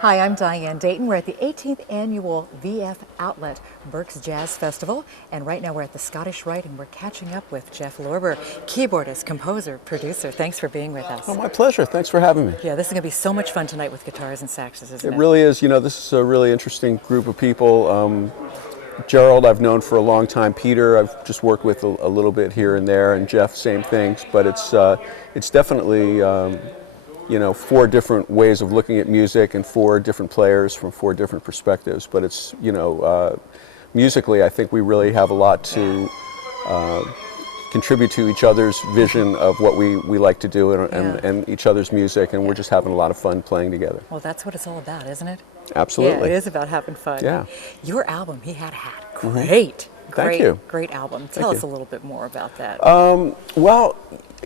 Hi, I'm Diane Dayton. We're at the 18th Annual VF Outlet Berks Jazz Festival, and right now we're at the Scottish Rite, and we're catching up with Jeff Lorber, keyboardist, composer, producer. Thanks for being with us. Oh, my pleasure. Thanks for having me. Yeah, this is going to be so much fun tonight with guitars and saxes, isn't it? It really is. You know, this is a really interesting group of people. Gerald, I've known for a long time. Peter, I've just worked with a little bit here and there, and Jeff, same things. But it's definitely you know, 4 different ways of looking at music and 4 different players from 4 different perspectives. But it's, you know, musically, I think we really have a lot to contribute to each other's vision of what we like to do and each other's music, and we're just having a lot of fun playing together. Well, that's what it's all about, isn't it? Absolutely. Yeah, it is about having fun. Yeah. Your album, He Had a Hat, great. Thank you. Great album. Tell us a little bit more about that. Well,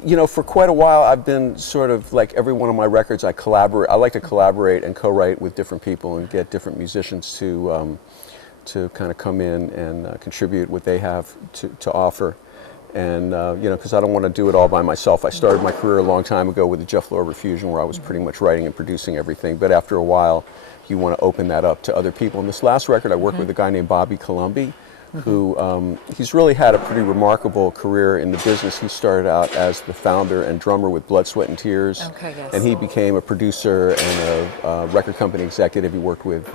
you know, for quite a while I've been sort of like every one of my records I collaborate. I like to collaborate and co-write with different people and get different musicians to kind of come in and contribute what they have to offer. And you know, because I don't want to do it all by myself. I started my career a long time ago with the Jeff Lorber Fusion, where I was pretty much writing and producing everything. But after a while, you want to open that up to other people. And this last record, I worked with a guy named Bobby Colombi, who he's really had a pretty remarkable career in the business. He started out as the founder and drummer with Blood, Sweat and Tears, and he became a producer and a record company executive. He worked with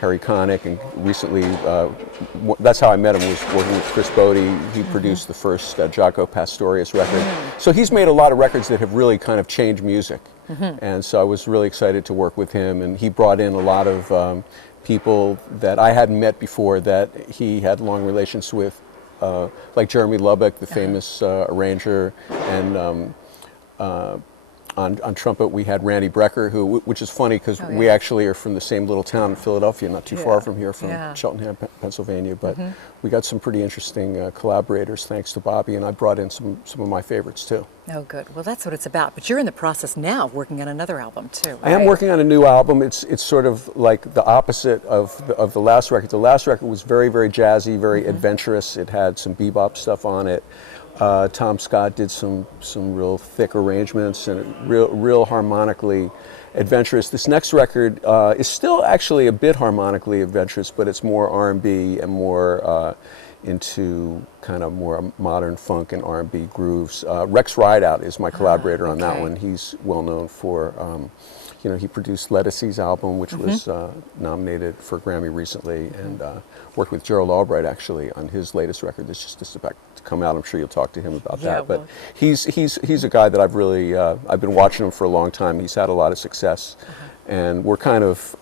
Harry Connick, and recently, that's how I met him, was working with Chris Bodie. He produced the first Jaco Pastorius record. So he's made a lot of records that have really kind of changed music. And so I was really excited to work with him, and he brought in a lot of people that I hadn't met before that he had long relations with, like Jeremy Lubbock, the famous arranger, and on trumpet we had Randy Brecker, which is funny because we actually are from the same little town in Philadelphia, not too far from here, from Cheltenham, Pennsylvania. But we got some pretty interesting collaborators thanks to Bobby, and I brought in some of my favorites too. Oh, good. Well, that's what it's about. But you're in the process now of working on another album too, right? I am working on a new album. It's sort of like the opposite of the last record. The last record was very, very jazzy, very adventurous. It had some bebop stuff on it. Tom Scott did some real thick arrangements and real harmonically adventurous. This next record is still actually a bit harmonically adventurous, but it's more R&B and more into kind of more modern funk and R&B grooves. Rex Rideout is my collaborator on that one. He's well known for, you know, he produced Lettucey's album, which was nominated for a Grammy recently, and worked with Gerald Albright actually on his latest record that's just about to come out. I'm sure you'll talk to him about that. But he's a guy that I've really, I've been watching him for a long time. He's had a lot of success, and we're kind of,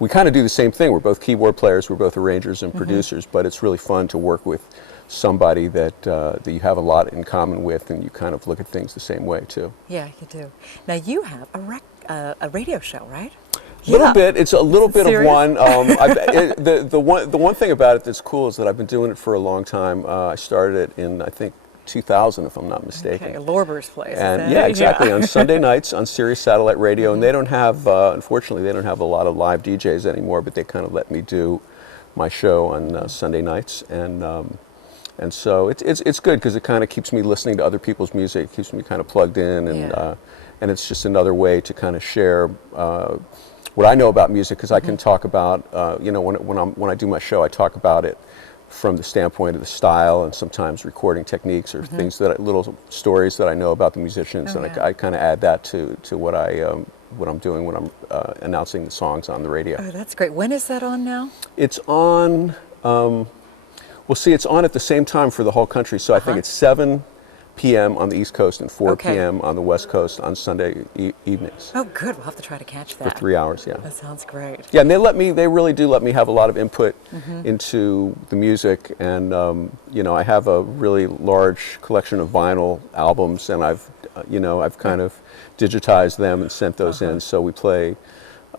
we kind of do the same thing. We're both keyboard players, we're both arrangers and producers, but it's really fun to work with somebody that that you have a lot in common with, and you kind of look at things the same way too. Yeah, you do. Now you have a radio show, right? A little bit. It's a little bit of one. The one thing about it that's cool is that I've been doing it for a long time. I started it in, I think, 2000, if I'm not mistaken. Okay, Lorber's place. And yeah, exactly. On Sunday nights on Sirius Satellite Radio, and they don't have, unfortunately, they don't have a lot of live DJs anymore, but they kind of let me do my show on Sunday nights, and so it's good because it kind of keeps me listening to other people's music, keeps me kind of plugged in, and it's just another way to kind of share what I know about music, because I can talk about, you know, when I do my show, I talk about it from the standpoint of the style and sometimes recording techniques or things little stories that I know about the musicians, and I kind of add that to what I'm doing when I'm announcing the songs on the radio. Oh, that's great. When is that on now? It's on, well, see, it's on at the same time for the whole country, so I think it's 7 p.m. on the East Coast and 4 p.m. on the West Coast on Sunday evenings. Oh, good. We'll have to try to catch that. For 3 hours, yeah. That sounds great. Yeah, and they really do let me have a lot of input into the music, and you know, I have a really large collection of vinyl albums, and I've kind of digitized them and sent those in, so we play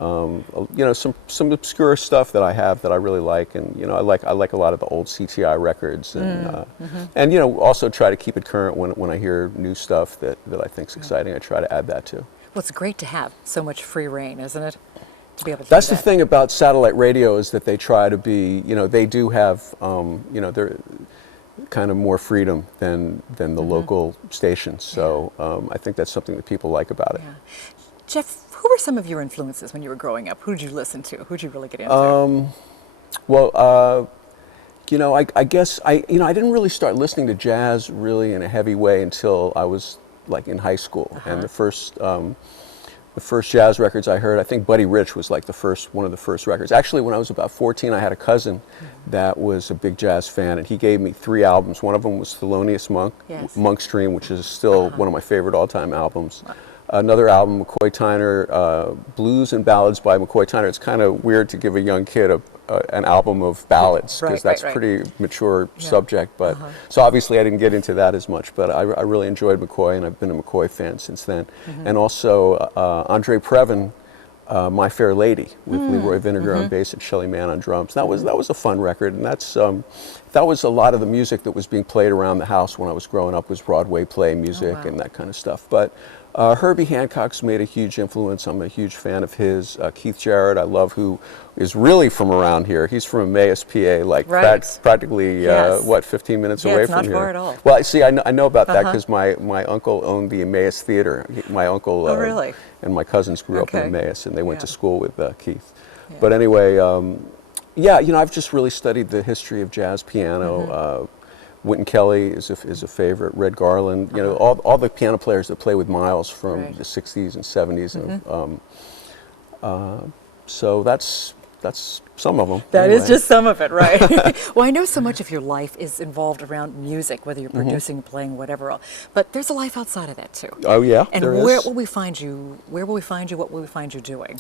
you know, some obscure stuff that I have that I really like, and you know, I like a lot of the old CTI records, and you know, also try to keep it current when I hear new stuff that I think's exciting. I try to add that too. Well, it's great to have so much free reign, isn't it? To be able to That's the thing about satellite radio, is that they try to be, you know, they do have, you know, they're kind of more freedom than the local stations. So I think that's something that people like about it. Jeff, Who were some of your influences when you were growing up? Who did you listen to? Who did you really get into? Well, you know, I guess I didn't really start listening to jazz really in a heavy way until I was like in high school. And the first jazz records I heard, I think Buddy Rich was like one of the first records. Actually, when I was about 14, I had a cousin that was a big jazz fan, and he gave me 3 albums. One of them was Thelonious Monk, Yes. Monk's Dream, which is still one of my favorite all-time albums. Another album, McCoy Tyner, Blues and Ballads by McCoy Tyner. It's kind of weird to give a young kid an album of ballads, because that's pretty mature subject. But so obviously I didn't get into that as much, but I really enjoyed McCoy, and I've been a McCoy fan since then. And also Andre Previn, My Fair Lady, with Leroy Vinegar on bass and Shelly Manne on drums. That was a fun record, and that was a lot of the music that was being played around the house when I was growing up, was Broadway play music and that kind of stuff. But Herbie Hancock's made a huge influence. I'm a huge fan of his. Keith Jarrett, I love, who is really from around here. He's from Emmaus, PA, like practically, 15 minutes away from here. It's not far at all. Well, see, I know about that because my uncle owned the Emmaus Theater. My uncle really? And my cousins grew up in Emmaus, and they went to school with Keith. But anyway, yeah, you know, I've just really studied the history of jazz piano. Wynton Kelly is a favorite. Red Garland, you know, all the piano players that play with Miles from the 60s and 70s. So that's some of them. That is just some of it, right? Well, I know so much of your life is involved around music, whether you're producing, playing, whatever else. But there's a life outside of that too. Oh yeah, and where will we find you? Where will we find you? What will we find you doing?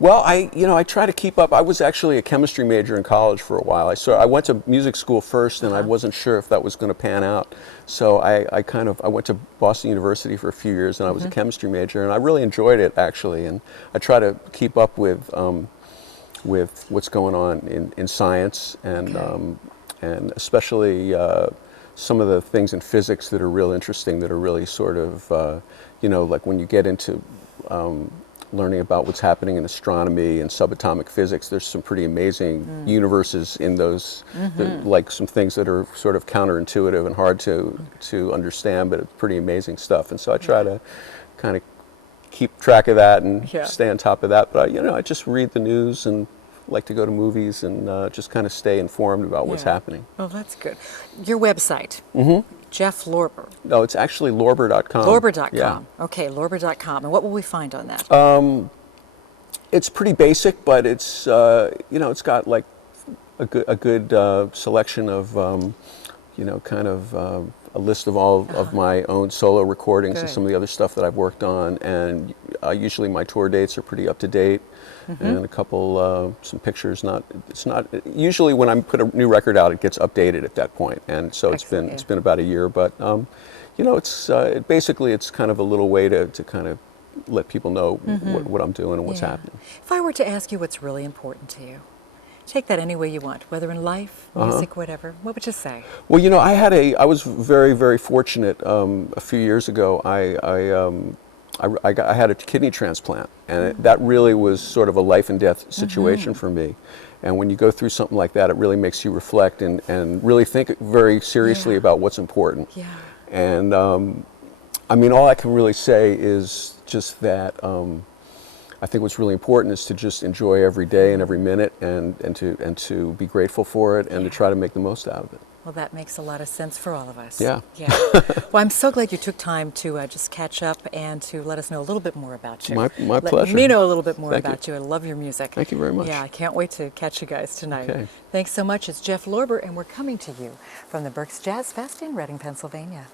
Well, I try to keep up. I was actually a chemistry major in college for a while. I went to music school first, and I wasn't sure if that was going to pan out. So I went to Boston University for a few years, and I was a chemistry major, and I really enjoyed it actually. And I try to keep up with what's going on in science, and especially some of the things in physics that are real interesting, that are really sort of like when you get into learning about what's happening in astronomy and subatomic physics. There's some pretty amazing universes in those, like some things that are sort of counterintuitive and hard to understand, but it's pretty amazing stuff. And so I try to kind of keep track of that and stay on top of that. But I just read the news and like to go to movies and just kind of stay informed about what's happening. Oh, that's good. Your website, Jeff Lorber. No, it's actually Lorber.com. Lorber.com. Yeah. Okay, Lorber.com. And what will we find on that? It's pretty basic, but it's it's got like a good selection of kind of a list of all of my own solo recordings and some of the other stuff that I've worked on. And usually my tour dates are pretty up to date. And a couple some pictures. It's not usually when I put a new record out, it gets updated at that point, and so it's been about a year. But it's basically it's kind of a little way to kind of let people know what I'm doing and what's happening. If I were to ask you what's really important to you, take that any way you want, whether in life, music, whatever. What would you say? Well, I was very, very fortunate. A few years ago, I had a kidney transplant, and that really was sort of a life and death situation for me. And when you go through something like that, it really makes you reflect and really think very seriously about what's important. Yeah. And all I can really say is just that I think what's really important is to just enjoy every day and every minute, and to be grateful for it, and to try to make the most out of it. Well, that makes a lot of sense for all of us. Yeah. Well, I'm so glad you took time to just catch up and to let us know a little bit more about you. My pleasure. Let me know a little bit more Thank about you. I love your music. Thank you very much. Yeah, I can't wait to catch you guys tonight. Okay. Thanks so much. It's Jeff Lorber, and we're coming to you from the Berks Jazz Fest in Reading, Pennsylvania.